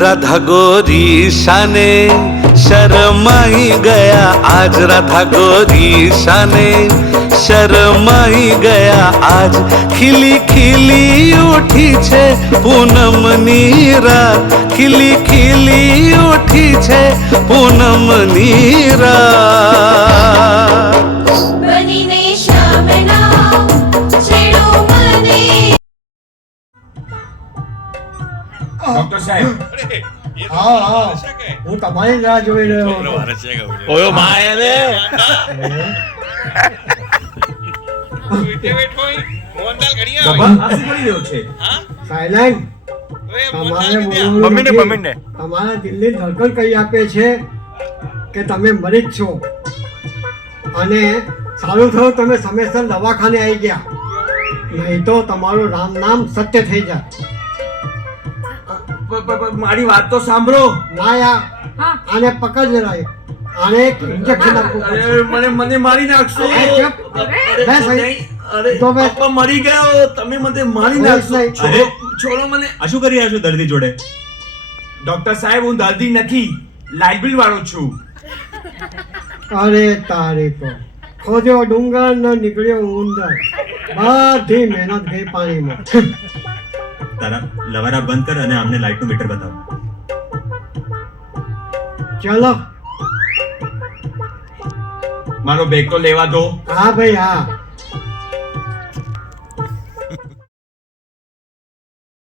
राधा गोरी शाने शर्माई गया, आज राधा गोरी शाने शर्माई गया। आज खिली खिली उठी छे पूनमनी रात, खिली खिली उठी छे पूनमनी रात। બનીને શ્યામના છેડો મને. ડોક્ટર સાહેબ હા હા હું તમારી રાહ જોઈ રહ્યો હતો. ઓયો માય રે ગભા આસી પડી રહ્યો છે. સાયલેન્ટ. તમારે બોલવાનું નથી. તમારા દિલની ધડકન કહી આપે છે કે તમે મરી જ છો અને સારું થયું તમે સમયસર દવાખાને આવી ગયા, નહીં તો તમારું રામ નામ સત્ય થઈ જાય. મારી વાત તો સાંભળો. ના યાર, આને પકડ જરા, આને એક ઇન્જેક્શન આપવું પડશે. અરે મને મારી નાખશો. એ ચૂપ. બેસ અહીં. અરે તો બેસ. પપ્પા મરી ગયો, તમે મને મારી બેસ નાખશો. નહીં. અરે છોડો મને. આ શું કરી રહ્યા છો દર્દી જોડે? ડોક્ટર સાહેબ હું દર્દી નથી, લાઇટ બિલ વાળો છું. અરે તારી તો ખોદ્યો ડુંગર ન નીકળ્યો ઉંદર, બધી મહેનત ગઈ પાણીમાં. તારા લવારા બંધ કર અને આમને લાઇટનું મીટર બતાવ. ચલો. મારો બેગ તો લેવા દો. હા ભાઈ હા,